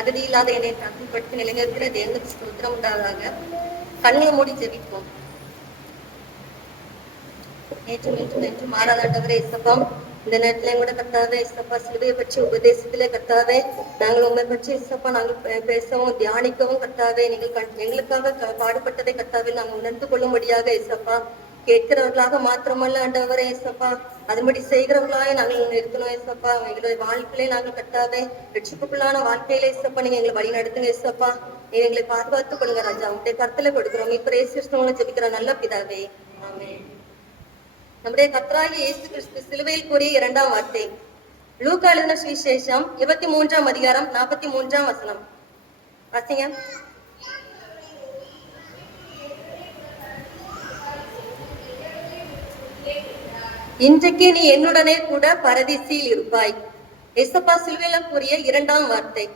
தகுதி இல்லாத என்னை தகுதிப்படுத்தி நிலைநிறுத்தின தேவனுக்கு ஸ்தோத்திரம் உண்டாதாக கண்களை மூடி ஜெபிப்போம். நேற்று நேற்று நேற்று மாறாதாண்டவரே இசப்பம் இந்த நேரத்திலையும் கூட கத்தாவே இசப்பா சிலுவையை பற்றி உபதேசத்திலே கத்தாவே நாங்கள் உண்மை பற்றி இசப்பா நாங்கள் பேசவும் தியானிக்கவும் கத்தாவே நீங்கள் எங்களுக்காக பாடுபட்டதை கத்தாவே நாங்கள் உணர்ந்து கொள்ளும்படியாக இசப்பா கேட்கிறவர்களாக மாத்திரமல்ல ஆண்டவரே இசப்பா அதுபடி செய்கிறவர்களாக நாங்கள் இருக்கணும் ஏசப்பா. எங்களுடைய வாழ்க்கையிலே நாங்கள் கட்டாவே ரட்சிப்புக்குள்ளான வாழ்க்கையிலே ஏசப்பா. நீங்க எங்களை வழி நடத்துங்க ஏசப்பா. நீங்க எங்களை பாதுகாத்துக் கொள்ளுங்க ராஜா. உங்களுடைய கருத்துல கொடுக்கிறோம். இப்ப ரேசிஸ்டவங்களை ஜெபிக்கிற நல்ல பிதாவே. ஆமே நம்முடைய கத்ராகி இயேசு கிறிஸ்து சிலுவையில் கூறிய இரண்டாம் வார்த்தை. லூக்கா எழுதின சுவிசேஷம் இருபத்தி மூன்றாம் அதிகாரம் நாற்பத்தி மூன்றாம் வசனம். வாசிங்க. இன்றைக்கு நீ என்னுடனே கூட பரதீசியில் இருப்பாய். எசப்பா சிலுவையில கூறிய இரண்டாம் வார்த்தை.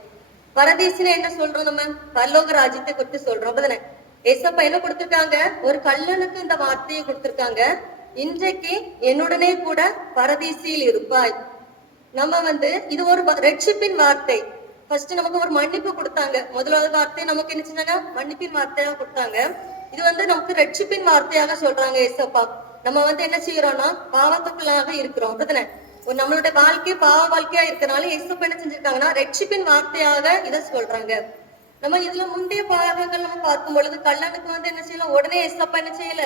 பரதீசினா என்ன சொல்றோம் நம்ம? பரலோக ராஜ்யத்தை குறித்து சொல்றோம். அப்படிதானே என்ன கொடுத்துருக்காங்க? ஒரு கல்லனுக்கு இந்த வார்த்தையை கொடுத்துருக்காங்க. இன்றைக்கு என்னுடனே கூட பரதீசியில் இருப்பாய். நம்ம வந்து இது ஒரு ரட்சிப்பின் வார்த்தை. ஃபர்ஸ்ட் நமக்கு ஒரு மன்னிப்பு கொடுத்தாங்க. முதலாவது வார்த்தை நமக்கு என்ன செஞ்சாங்க? மன்னிப்பின் வார்த்தையாக கொடுத்தாங்க. இது வந்து நமக்கு ரட்சிப்பின் வார்த்தையாக சொல்றாங்க ஏசப்பா. நம்ம வந்து என்ன செய்யறோம்னா பாவத்துக்களாக இருக்கிறோம். அப்படிதானே ஒரு நம்மளுடைய வாழ்க்கை பாவ வாழ்க்கையா இருக்கிறனால ஏசப்பா என்ன செஞ்சிருக்காங்கன்னா ரட்சிப்பின் வார்த்தையாக இதை சொல்றாங்க. நம்ம இதுல முந்தைய பாகங்கள் நம்ம பார்க்கும் பொழுது கல்லனுக்கு வந்து என்ன செய்யலாம் உடனே ஏசப்பா என்ன செய்யல?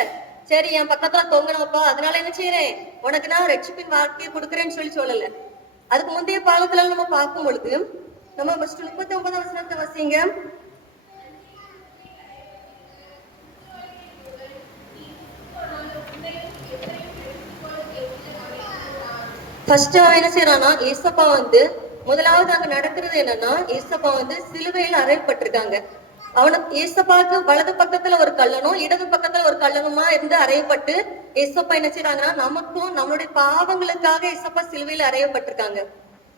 சரி என் பக்கத்துல தொங்கணும்ப்பா அதனால என்ன செய்யறேன்? உனக்கு நான் ரட்சிப்பின் வார்த்தையை கொடுக்குறேன்னு சொல்லி சொல்லல. அதுக்கு முந்தைய பாகத்துல நம்ம பார்க்கும் பொழுது நம்ம ஃபர்ஸ்ட் முப்பத்தி ஒன்பதாம் வசனத்தை வசிங்க. ஃபர்ஸ்ட் அவன் என்ன செய்யறான்னா ஏசப்பா வந்து முதலாவது அங்க நடக்கிறது என்னன்னா ஏசப்பா வந்து சிலுவையில் அறையப்பட்டிருக்காங்க. அவனுக்கு ஏசப்பாக்கு வலது பக்கத்துல ஒரு கல்லனும் இடது பக்கத்துல ஒரு கல்லனுமா இருந்து அறையப்பட்டு ஏசப்பா என்ன செய்யறாங்கன்னா நமக்கும் நம்மளுடைய பாவங்களுக்காக ஏசப்பா சிலுவையில் அறையப்பட்டிருக்காங்க.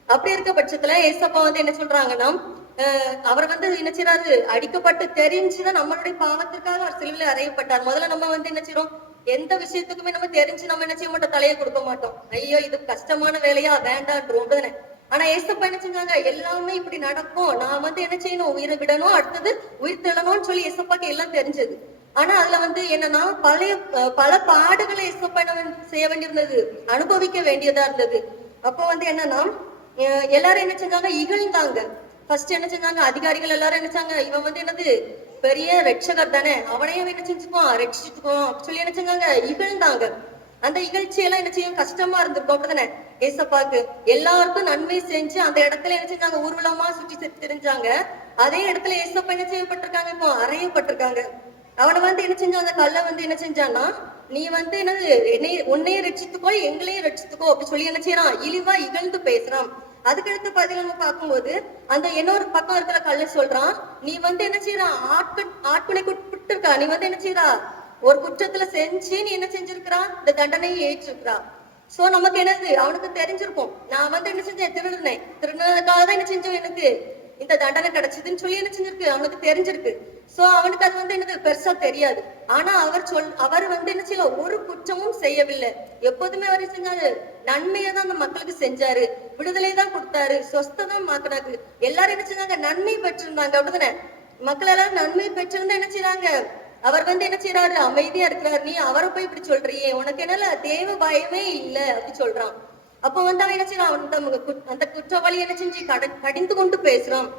அப்படி இருக்க பட்சத்துல ஏசப்பா வந்து என்ன சொல்றாங்கன்னா அஹ் அவர் வந்து என்ன செய்யறாரு அடிக்கப்பட்டு தெரிஞ்சுதான் நம்மளுடைய பாவத்துக்காக அவர் சிலுவையில் அறையப்பட்டார். முதல்ல நம்ம வந்து என்ன செய்யறோம் எந்த விஷயத்துக்குமே நம்ம தெரிஞ்சு நம்ம என்ன செய்ய மாட்டோம்? தலையை கொடுக்க மாட்டோம். ஐயோ இது கஷ்டமான வேலையா? வேண்டான்றோம் ஆனா ஏசப்பா என்ன செஞ்சாங்க? எல்லாமே இப்படி நடக்கும். நான் வந்து என்ன செய்யணும்? உயிரை விடணும். அடுத்தது உயிர் தெழணும்னு சொல்லி ஏசப்பாக்கு எல்லாம் தெரிஞ்சது. ஆனா அதுல வந்து என்னன்னா பழைய பல பாடுகளை ஏசப்பா என்ன செய்ய வேண்டியிருந்தது? அனுபவிக்க வேண்டியதா இருந்தது. அப்போ வந்து என்னன்னா அஹ் எல்லாரும் என்ன செஞ்சாங்க? இகழ்ந்தாங்க. ஃபர்ஸ்ட் என்ன செஞ்சாங்க? அதிகாரிகள் எல்லாரும் என்ன செஞ்சாங்க? இவன் வந்து என்னது பெரிய ரட்சகர் தானே? அவனையும் என்ன செஞ்சுக்குவான்? ரட்சிச்சுக்குவான் அப்படி சொல்லி என்ன செஞ்சாங்க? இகழ்ந்தாங்க. அந்த இகழ்ச்சி எல்லாம் என்ன செய்யும்? கஷ்டமா இருந்திருக்கும். அப்படிதானே ஏசப்பாக்கு எல்லாருக்கும் நன்மை செஞ்சு அந்த இடத்துல என்ன செஞ்சாங்க? ஊர்வலமா சுற்றி செ- தெரிஞ்சாங்க. அதே இடத்துல ஏசப்பா என்ன செய்யப்பட்டிருக்காங்க? இப்போ அறையப்பட்டிருக்காங்க. அவனை வந்து என்ன செஞ்சான் அந்த கல்லை வந்து என்ன செஞ்சான்னா நீ வந்து என்னது என்னை உன்னையும் ரட்சித்துக்கோ எங்களையும் ரட்சித்துக்கோ அப்படி சொல்லி என்ன செய்யறான்? இழிவா இகழ்ந்து பேசுறான். அதுக்கடுத்து பதில பார்க்கும்போது அந்த இன்னொரு பக்கம் இருக்கிற கல்லு சொல்றான் நீ வந்து என்ன செய்யறா ஆட்கள் ஆட்குனைக்கு இருக்கா நீ வந்து என்ன செய்யறா ஒரு குற்றத்துல செஞ்சு நீ என்ன செஞ்சிருக்கிறா? இந்த தண்டனையை ஏற்றிருக்கிறா. சோ நமக்கு என்னது? அவனுக்கு தெரிஞ்சிருக்கும். நான் வந்து என்ன செஞ்சேன்? திருடுனேன் திருடுனதுக்காக தான் என்ன செஞ்சோம் எனக்கு? இந்த தண்டனை கிடைச்சதுன்னு சொல்லி என்ன செஞ்சிருக்கு? அவனுக்கு தெரிஞ்சிருக்கு. சோ அவனுக்கு அது வந்து என்னது? பெருசா தெரியாது. ஆனா அவர் சொல் அவர் வந்து என்ன செய்யல? ஒரு குற்றமும் செய்யவில்லை. எப்போதுமே அவர் செஞ்சாரு? நன்மையை தான் அந்த மக்களுக்கு செஞ்சாரு. விடுதலை தான் கொடுத்தாரு. சொஸ்ததான் மாத்தினாரு. எல்லாரும் என்ன செஞ்சாங்க? நன்மை பெற்றிருந்தாங்க. அப்படிதானே? மக்கள் எல்லாரும் நன்மை பெற்றிருந்தா என்ன செய்யறாங்க அவர் வந்து என்ன செய்யறாரு அமைதியா இருக்கிறாரு. நீ அவரை போய் இப்படி சொல்றியே. உனக்கு என்னல? தேவ பயமே இல்லை. அப்படி சொல்றான். அப்ப வந்து அவன் என்ன செய்யறான் அந்த மு- அந்த குற்றவாளி என்ன செஞ்சு கட- கடிந்து கொண்டு பேசுறான்.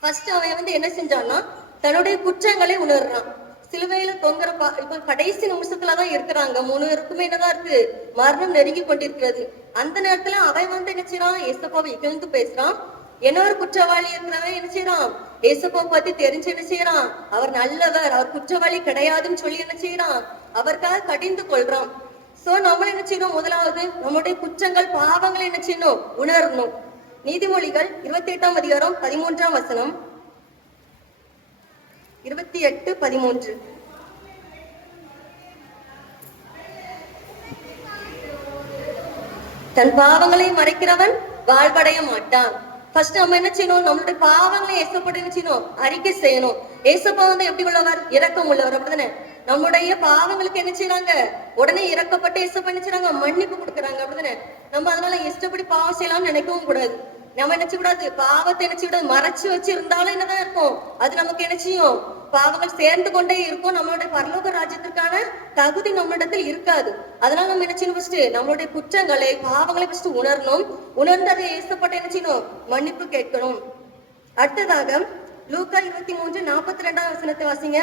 ஃபர்ஸ்ட் அவன் வந்து என்ன செஞ்சான்னா தன்னுடைய குற்றங்களை உணர்றான். சிலுவையில தொங்குற பா இப்ப கடைசி நிமிஷத்துலதான் இருக்கிறாங்க. மூணு பேருக்குமே என்னதான் இருக்கு? மரணம் நெருங்கி கொண்டிருக்கிறது. அந்த நேரத்துல அவன் வந்து என்ன செய்யறான் ஏசப்பாவை இகழ்ந்து பேசுறான். இன்னொரு குற்றவாளி இருக்கிறவன் என்ன செய்யறான் ஏசப்பா பத்தி தெரிஞ்சு என்ன செய்யறான் அவர் நல்லவர் அவர் குற்றவாளி கிடையாதுன்னு சொல்லி என்ன செய்யறான் அவருக்காக கடிந்து கொள்றான். சோ நம்ம என்ன செய்யணும்? முதலாவது நம்முடைய குற்றங்கள் பாவங்களை என்ன செய்யணும்? உணரணும். நீதிமொழிகள் இருபத்தி எட்டாம் அதிகாரம் பதிமூன்றாம் வசனம். இருபத்தி எட்டு பதிமூன்று. தன் பாவங்களை மறைக்கிறவன் வாழ்வடைய மாட்டான். ஃபர்ஸ்ட் நம்ம என்ன செய்யணும்? நம்மளுடைய பாவங்களை ஏசப்பட்டு என்ன செய்யணும்? அறிக்கை செய்யணும். ஏசப்பா வந்து எப்படி உள்ளவர்? இறக்கம் உள்ளவர். அப்படிதானே நம்முடைய பாவங்களுக்கு என்ன செய்யறாங்க உடனே இறக்கப்பட்டு இசை பண்ணிச்சுறாங்க செய்றாங்க மன்னிப்பு கொடுக்குறாங்க அப்படிதானே நம்ம அதனால இஷ்டப்படி பாவம் செய்யலாம்னு நினைக்கவும் கூடாது. நம்ம நினைச்சு கூடாது? பாவத்தை நினைச்சு கூடாது? மறைச்சு வச்சு இருந்தாலும் என்னதான் இருக்கும்? அது நமக்கு என்ன செய்யும்? பாவங்கள் சேர்ந்து கொண்டே இருக்கும். நம்மளுடைய பரலோக ராஜ்யத்திற்கான தகுதி நம்மளிடத்தில் இருக்காது. அதனால நம்ம என்ன செய்யணும் ஃபர்ஸ்ட் நம்மளுடைய குற்றங்களை பாவங்களை ஃபர்ஸ்ட் உணரணும். உணர்ந்து அதை ஏசப்பட்ட என்ன செய்யணும்? மன்னிப்பு கேட்கணும். அடுத்ததாக லூக்கா இருபத்தி மூன்று நாற்பத்தி ரெண்டாம் வசனத்தை வாசிங்க.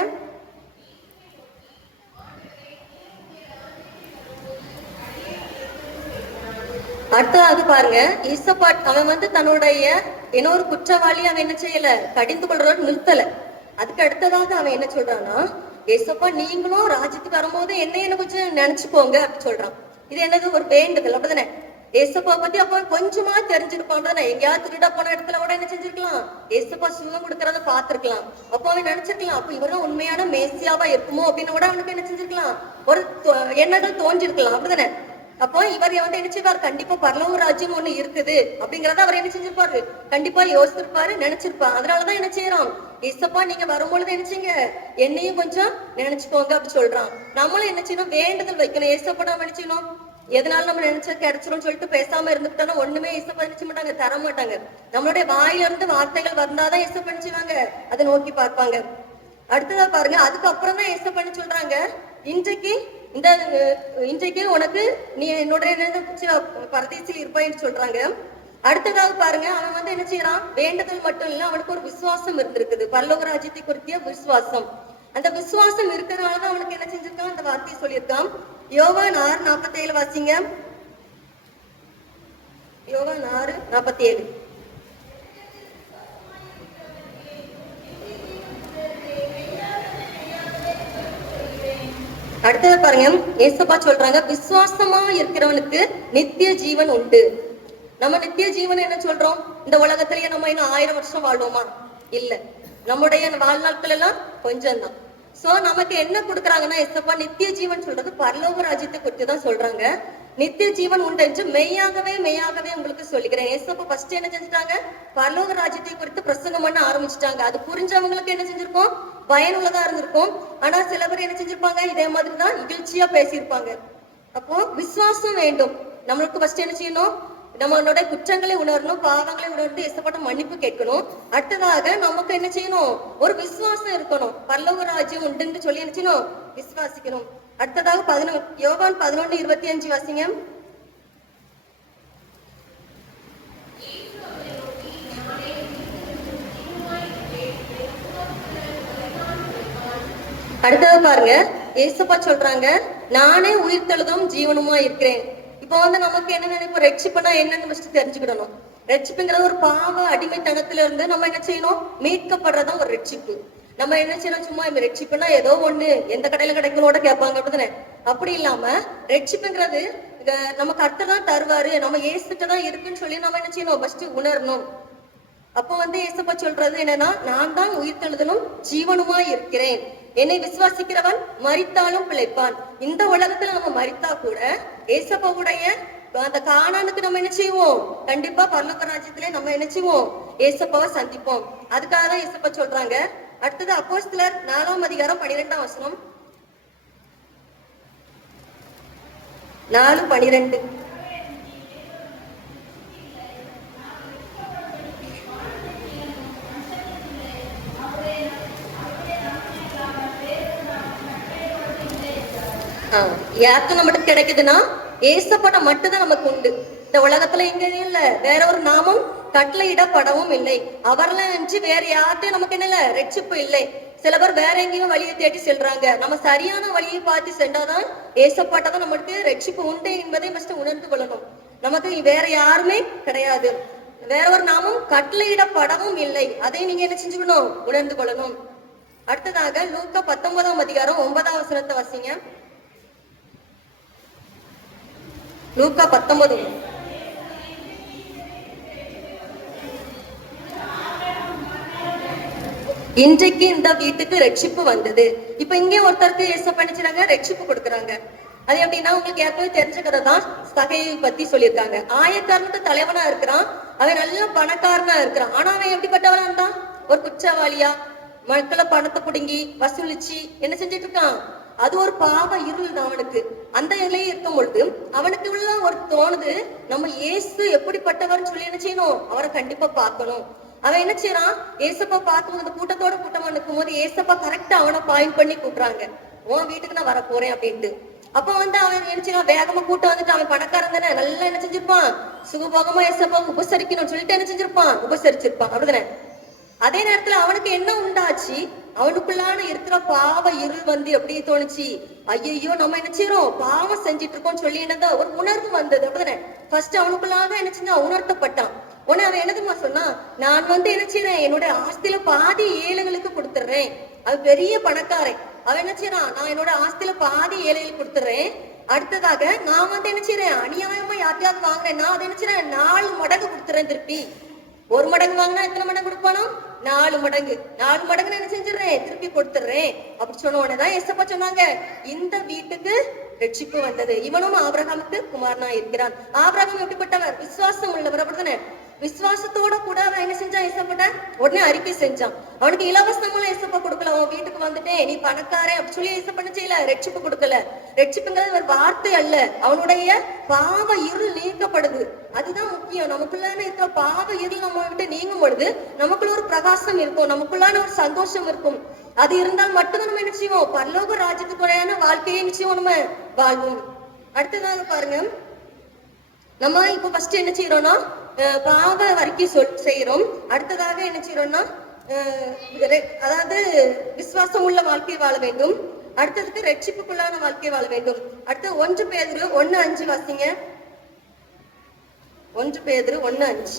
அடுத்ததாவது பாருங்க ஈசப்பாட் அவன் வந்து தன்னுடைய இன்னொரு குற்றவாளி அவன் என்ன செய்யல? கடிந்து கொள்றோட நிறுத்தல. அதுக்கு அடுத்ததாக அவன் என்ன சொல்றான்னா ஏசப்பா நீங்களும் ராஜ்யத்துக்கு வரும்போது என்ன என்ன கொஞ்சம் நினைச்சுக்கோங்க அப்படி சொல்றான். இது என்னது? ஒரு வேண்டுதல் அப்படிதானே? ஏசப்பா பத்தி அப்ப கொஞ்சமா தெரிஞ்சிருப்பான் தானே? எங்கேயாவது திருடா போன இடத்துல கூட என்ன செஞ்சிருக்கலாம்? ஏசப்பா சுகம் கொடுக்கறத பாத்திருக்கலாம் அப்போ அவன் நினைச்சிருக்கலாம் அப்ப இவரும் உண்மையான மேசியாவா இருக்குமோ அப்படின்னு கூட அவனுக்கு என்ன செஞ்சிருக்கலாம்? ஒரு தோ- எண்ணங்கள் தோன்றிருக்கலாம் அப்படிதானே? அப்போ இவர் வந்து என்ன செய்வார்? கண்டிப்பா பரலோக ராஜ்யம் ஒண்ணு இருக்குது. அப்படிங்கறத அவர் என்ன செஞ்சிருப்பாரு? கண்டிப்பா யோசிச்சிருப்பாரு நினைச்சிருப்பாரு. அதனாலதான் என்ன செய்யறோம் இசப்பா நீங்க வரும்பொழுது நினைச்சீங்க என்னையும் கொஞ்சம் நினைச்சுக்கோங்க அப்படி சொல்றான். நம்மளும் என்ன செய்யணும்? வேண்டுதல் வைக்கணும். ஏசப்பா நம்ம என்ன எதனால நம்ம நினைச்சா கிடைச்சிரும் சொல்லிட்டு பேசாம இருந்துட்டோம்னா ஒண்ணுமே இசப்பா நினைச்ச மாட்டாங்க? தர மாட்டாங்க. நம்மளுடைய வாயில இருந்து வார்த்தைகள் வந்தாதான் இசப்பா நினைச்சுவாங்க அதை நோக்கி பார்ப்பாங்க. அடுத்ததா பாருங்க அதுக்கப்புறம் தான் ஏசப்பா சொல்றாங்க? இன்றைக்கு இந்த இன்றைக்கு உனக்கு நீ என்னுடைய பரதேசியில் இருப்பாயின்னு சொல்றாங்க. அடுத்ததாக பாருங்க அவன் வந்து என்ன செய்யறான்? வேண்டுதல் மட்டும் இல்ல அவனுக்கு ஒரு விசுவாசம் இருந்திருக்குது. பல்லவ ராஜ்யத்தை குறித்திய விசுவாசம். அந்த விசுவாசம் இருக்கிறதுனாலதான் அவனுக்கு என்ன செஞ்சிருக்கான்? அந்த வார்த்தையை சொல்லியிருக்கான். யோவான் ஆறு நாற்பத்தி ஏழு வாசிங்க. யோவான் ஆறு நாற்பத்தி ஏழு அடுத்தது பாருங்க ஏசப்பா சொல்றாங்க விசுவாசமா இருக்கிறவனுக்கு நித்திய ஜீவன் உண்டு. நம்ம நித்திய ஜீவன் என்ன சொல்றோம்? இந்த உலகத்திலேயே நம்ம இன்னும் ஆயிரம் வருஷம் வாழ்வோமா? இல்ல. நம்முடைய வாழ்நாட்கள் எல்லாம் கொஞ்சம் தான் சோ நமக்கு என்ன கொடுக்குறாங்கன்னா ஏசப்பா நித்திய ஜீவன் சொல்றது பரலோக ராஜ்யத்தை குறித்து தான் சொல்றாங்க. நித்திய ஜீவன் உண்டு என்று மெய்யாகவே மெய்யாகவே உங்களுக்கு சொல்லிக்கிறேன் ஏசப்பா ஃபர்ஸ்ட் என்ன செஞ்சுட்டாங்க? பரலோக ராஜ்யத்தை குறித்து பிரசங்கம் பண்ண ஆரம்பிச்சிட்டாங்க. அது புரிஞ்சவங்களுக்கு என்ன செஞ்சிருக்கோம்? பயனுள்ளதா இருந்திருக்கும். ஆனா சில பேர் என்ன செஞ்சிருப்பாங்க? இதே மாதிரி தான் இகழ்ச்சியா பேசியிருப்பாங்க. அப்போ விசுவாசம் வேண்டும். நம்மளுக்கு ஃபர்ஸ்ட் என்ன செய்யணும்? நம்மளோட குற்றங்களை உணரணும் பாவங்களை உணர்ந்து இசப்பட்ட மன்னிப்பு கேட்கணும். அடுத்ததாக நமக்கு என்ன செய்யணும்? ஒரு விசுவாசம் இருக்கணும். பல்லவ ராஜ்யம் உண்டுன்னு சொல்லி என்ன செய்யணும்? விசுவாசிக்கணும். அடுத்ததாக பதினொன்று யோவான் பதினொன்று இருபத்தி அஞ்சு வாசிங்க. அடுத்தது பாருங்க ஏசப்பா சொல்றாங்க நானே உயிர்த்தெழுதும் ஜீவனுமா இருக்கிறேன். இப்போ வந்து நமக்கு என்ன நினைப்போம் ரட்சிப்புனா என்னன்னு ஃபர்ஸ்ட் தெரிஞ்சுக்கிடணும். ரட்சிப்புங்கிறது ஒரு பாவ அடிமைத்தனத்துல இருந்து நம்ம என்ன செய்யணும்? மீட்கப்படுறதா ஒரு ரட்சிப்பு. நம்ம என்ன செய்யணும்? சும்மா இந்த ரட்சிப்புனா ஏதோ ஒண்ணு எந்த கடையில கிடைக்கலோட கேட்பாங்க அப்படிதானே அப்படி இல்லாம ரெட்சிப்புங்கிறது நம்ம நமக்கு கர்த்தர் தான் தருவாரு நம்ம ஏசுட்டு தான் இருக்குன்னு சொல்லி நம்ம என்ன செய்யணும்? ஃபர்ஸ்ட் உணரணும். அப்போ வந்து ஏசப்பா சொல்றது என்னன்னா நான் தான் உயிர் தழுதலும் ஜீவனுமா இருக்கிறேன். என்னை விசுவாசிக்கிறவன் மறித்தாலும் பிழைப்பான். இந்த உலகத்துல நம்ம மறித்தா கூட ஏசப்பாவுடைய அந்த காணானுக்கு நம்ம என்ன செய்வோம்? கண்டிப்பா பரலோக ராஜ்யத்திலே நம்ம என்ன செய்வோம்? ஏசப்பாவை சந்திப்போம். அதுக்காக தான் ஏசப்பா சொல்றாங்க அடுத்தது அப்போஸ்தலர் நாலாம் அதிகாரம் பன்னிரெண்டாம் வசனம். நாலு பனிரெண்டு. யாருக்கு மட்டும் கிடைக்குதுன்னா ஏசப்படம் மட்டும்தான் நமக்கு உண்டு. இந்த உலகத்துல எங்கேயும் இல்ல. வேற ஒரு நாமம் கட்டளையிடப்படவும் இல்லை. அவர்லாம் நினைச்சு வேற யார்ட்டையும் நமக்கு என்ன ரட்சிப்பு இல்லை. சில பேர் வேற எங்கேயும் வழியை தேடி செல்றாங்க. நம்ம சரியான வழியை பார்த்து சென்றாதான் ஏசப்பாட்டதான் நம்மளுக்கு ரட்சிப்பு உண்டு என்பதை ஃபர்ஸ்ட் உணர்ந்து கொள்ளணும். நமக்கு வேற யாருமே கிடையாது. வேற ஒரு நாமும் கட்டளையிடப்படவும் இல்லை. அதை நீங்க என்ன செஞ்சுக்கணும்? உணர்ந்து கொள்ளணும். அடுத்ததாக லூக்கா பத்தொன்பதாம் அதிகாரம் ஒன்பதாம் வசனத்தை வசிங்க. லூக்கா பத்தொன்பது. இன்றைக்கு இந்த வீட்டுக்கு ரட்சிப்பு வந்தது. இப்ப இங்கே ஒருத்தருக்கு ஏச பண்ணிச்சுறாங்க ரட்சிப்பு கொடுக்குறாங்க. அது எப்படின்னா உங்களுக்கு ஏற்கனவே தெரிஞ்ச கதை தான் சகையை பத்தி சொல்லியிருக்காங்க. ஆயக்காரனுக்கு தலைவனா இருக்கிறான். அவன் நல்ல பணக்காரனா இருக்கிறான். ஆனா அவன் எப்படிப்பட்டவனா இருந்தான்? ஒரு குற்றவாளியா? மக்களை பணத்தை பிடுங்கி வசூலிச்சு என்ன செஞ்சுட்டு இருக்கான்? அது ஒரு பாவ இருள் தான் அவனுக்கு. அந்த நிலையை இருக்கும் பொழுது அவனுக்கு உள்ள ஒரு தோணுது நம்ம இயேசு எப்படிப்பட்டவர்னு சொல்லி என்ன செய்யணும்? அவரை கண்டிப்பா பார்க்கணும். அவன் என்ன செய்யறான்? ஏசப்பா பார்க்கும்போது அந்த கூட்டத்தோட கூட்டமா நிற்கும் போது ஏசப்பா கரெக்டா அவனை பாயிண்ட் பண்ணி கூப்பிடுறாங்க. உன் வீட்டுக்கு நான் வர போறேன் அப்படின்ட்டு. அப்ப வந்து அவன் என்ன வேகமா கூட்டம் வந்துட்டு அவன் பணக்காரன் தானே. நல்லா என்ன செஞ்சிருப்பான்? சுகபோகமா ஏசப்பா உபசரிக்கணும்னு சொல்லிட்டு என்ன செஞ்சிருப்பான்? உபசரிச்சிருப்பான். அப்படிதானே? அதே நேரத்துல அவனுக்கு என்ன உண்டாச்சு? அவனுக்குள்ளான இருக்கிற பாவ இருள் வந்து எப்படி தோணுச்சு? ஐயோ நம்ம என்ன செய்யறோம் பாவம் செஞ்சிட்டு இருக்கோம் சொல்லி என்னதான் ஒரு உணர்வு வந்தது அப்படிதானே ஃபர்ஸ்ட் அவனுக்குள்ளாக என்ன செஞ்சா உணர்த்தப்பட்டான். உடனே அவன் என்னதுமா சொன்னா நான் வந்து என்ன செய்யறேன் என்னோட ஆஸ்தியில பாதி ஏழைகளுக்கு கொடுத்துடுறேன். அவன் பெரிய பணக்காரன். அவன் என்ன செய்யறான் நான் என்னோட ஆஸ்தியில பாதி ஏழைகளுக்கு கொடுத்துடுறேன். அடுத்ததாக நான் வந்து என்ன செய்யறேன் அநியாயமா யார்ட்டையாவது வாங்குறேன் நான் அதை என்ன செய்யறேன் நாலு மடங்கு கொடுத்துறேன் திருப்பி. ஒரு மடங்கு வாங்கினா எத்தனை மடங்கு கொடுப்பானோ? நாலு மடங்கு. நாலு மடங்கு நான் என்ன செஞ்சிடுறேன்? திருப்பி கொடுத்துடுறேன். அப்படி சொன்ன உடனே தான் சொன்னாங்க. இந்த வீட்டுக்கு ரட்சிப்பு வந்தது. இவனும் ஆபிரகாமுக்கு குமாரனா இருக்கிறான். ஆபிரகாம் எப்படிப்பட்டவர்? விசுவாசம் உள்ளவர் அப்படித்தானே? விசுவாசத்தோட கூட அவன் என்ன செஞ்சான் இசப்பட்ட உடனே அறிக்கை செஞ்சான். அவனுக்கு இலவசமும் இசப்ப கொடுக்கல. அவன் வீட்டுக்கு வந்துட்டேன். நீ பணக்காரன் அப்படி சொல்லி இசப்பண்ண செய்யல? ரட்சிப்பு கொடுக்கல. ரட்சிப்புங்கிறது ஒரு வார்த்தை அல்ல. அவனுடைய பாவ இருள் நீக்கப்படுது. அதுதான் முக்கியம். நமக்குள்ளான இருக்கிற பாவ இருள் நம்ம விட்டு நீங்கும் பொழுது நமக்குள்ள ஒரு பிரகாசம் இருக்கும். நமக்குள்ளான ஒரு சந்தோஷம் இருக்கும். அது இருந்தால் மட்டும்தான் நம்ம என்ன செய்வோம்? பரலோக ராஜ்யத்துக்குறையான வாழ்க்கையை என்ன செய்வோம் நம்ம? வாழ்வோம். அடுத்ததாக பாருங்க. நம்ம இப்போ ஃபர்ஸ்ட் என்ன செய்யறோம்னா பாவ வரைக்கும் சொல் செய்கிறோம். அடுத்ததாக என்ன செய்யறோம்னா அதாவது விசுவாசம் உள்ள வாழ்க்கை வாழ வேண்டும். அடுத்ததுக்கு ரட்சிப்புக்குள்ளான வாழ்க்கை வாழ வேண்டும். அடுத்து ஒன்று பேதுரு ஒன்னு அஞ்சு வாசிங்க. ஒன்று பேதுரு ஒன்னு அஞ்சு.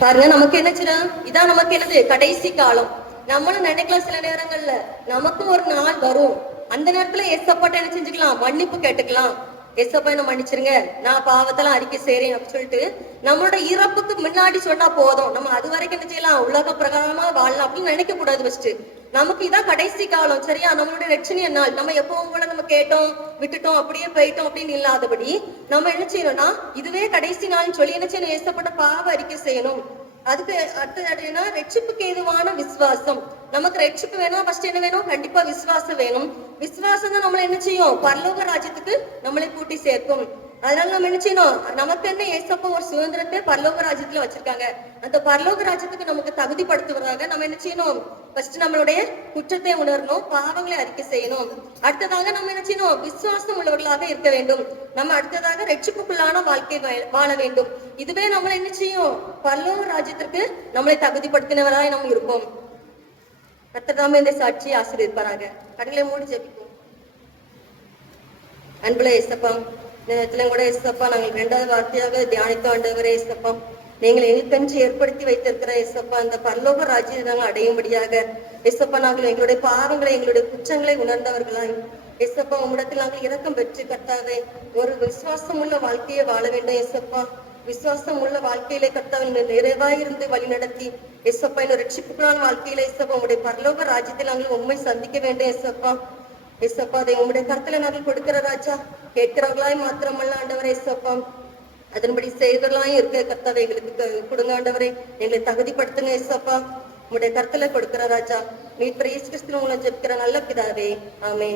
பாருங்க நமக்கு என்ன இதான் நமக்கு என்னது? கடைசி காலம். நம்மளும் நினைக்கலாம் சில நேரங்கள்ல நமக்கும் ஒரு நாள் வரும். அந்த நேரத்துல எஸ்அப்பாட்ட என்ன செஞ்சுக்கலாம்? மன்னிப்பு கேட்டுக்கலாம். எஸ்அப்பா என்ன மன்னிச்சிருங்க. நான் பாவத்தெல்லாம் அறிக்கை செய்யறேன் அப்படின்னு சொல்லிட்டு நம்மளோட இறப்புக்கு முன்னாடி சொன்னா போதும். நம்ம அது வரைக்கும் என்ன செய்யலாம்? உலக பிரகாரமா வாழலாம் அப்படின்னு நினைக்க கூடாது ஃபர்ஸ்ட் நமக்கு இதான் கடைசி காலம் சரியா? நம்மளுடைய ரட்சணிய நாள் நம்ம எப்பவும் கூட நம்ம கேட்டோம் விட்டுட்டோம் அப்படியே போயிட்டோம் அப்படின்னு இல்லாதபடி நம்ம என்ன செய்யணும்னா இதுவே கடைசி நாள்னு சொல்லி என்ன செய்யணும்? ஏசப்பட்ட பாவ அறிக்கை செய்யணும். அதுக்கு அடுத்தது என்ன ரட்சிப்புக்கு ஏதுவான விசுவாசம். நமக்கு ரட்சிப்பு வேணும் ஃபர்ஸ்ட் என்ன வேணும்? கண்டிப்பா விசுவாசம் வேணும். விசுவாசம் தான் நம்மளை என்ன செய்யும்? பரலோக ராஜ்யத்துக்கு நம்மளை கூட்டி சேர்க்கும். அதனால நம்ம என்ன செய்யணும்? நமக்கு என்ன ஏசப்பா ஒரு சுதந்திரத்தை பரலோக ராஜ்யத்துல வச்சிருக்காங்க. அந்த பரலோக ராஜ்யத்துக்கு நமக்கு தகுதிப்படுத்துவதாக நம்ம என்ன செய்யணும்? ஃபர்ஸ்ட் நம்மளுடைய குற்றத்தை உணரணும் பாவங்களை அறிக்கை செய்யணும். அடுத்ததாக நம்ம என்ன செய்யணும்? விசுவாசம் உள்ளவர்களாக இருக்க வேண்டும். நம்ம அடுத்ததாக ரட்சிப்புக்குள்ளான வாழ்க்கை வாழ- வாழ வேண்டும். இதுவே நம்மளை என்ன செய்யும்? பரலோக ராஜ்யத்திற்கு நம்மளை தகுதிப்படுத்தினவராய் நம்ம இருப்போம். கத்ததாம இந்த சாட்சியை ஆசிரியப்பாராங்க கடலை மூடி ஜெபிப்போம். அன்புல ஏசப்பா இந்த நேரத்துல கூட இசப்பா நாங்கள் இரண்டாவது வார்த்தையாக தியானித்த ஆண்டவரே இசப்பா நீங்கள் எங்களுக்கென்று ஏற்படுத்தி வைத்திருக்கிற இசப்பா அந்த பரலோக ராஜ்யத்தை நாங்கள் அடையும்படியாக. இசப்பா நாங்கள் எங்களுடைய பாவங்களை எங்களுடைய குற்றங்களை உணர்ந்தவர்களாய். இசப்பா உம்மிடத்தில் நாங்கள் இரக்கம் பெற்று கர்த்தாவே ஒரு விசுவாசம் உள்ள வாழ்க்கையை வாழ வேண்டும் இசப்பா விசுவாசம் உள்ள வாழ்க்கையிலே கர்த்தாவின் நிறைவாயிருந்து வழி நடத்தி எஸ்அப்பா இந்த ரட்சிப்புக்குள்ளான வாழ்க்கையில எஸ்அப்பா உங்களுடைய பரலோக ராஜ்யத்தில் நாங்கள் உண்மை சந்திக்க வேண்டும் எஸ்அப்பா எஸ்அப்பா அதை உங்களுடைய கருத்துல நாங்கள் கொடுக்கிற ராஜா. கேட்கிறவர்களாய் மாத்திரமல்ல ஆண்டவரே எஸ்அப்பா அதன்படி செய்தவர்களாயும் இருக்க கர்த்தாவை எங்களுக்கு கொடுங்க ஆண்டவரே. எங்களை தகுதிப்படுத்துங்க எஸ்அப்பா உங்களுடைய கருத்துல கொடுக்கிற ராஜா. நீ பிரேஸ் கிறிஸ்துவ உங்களை ஜெபிக்கிற நல்ல பிதாவே. ஆமே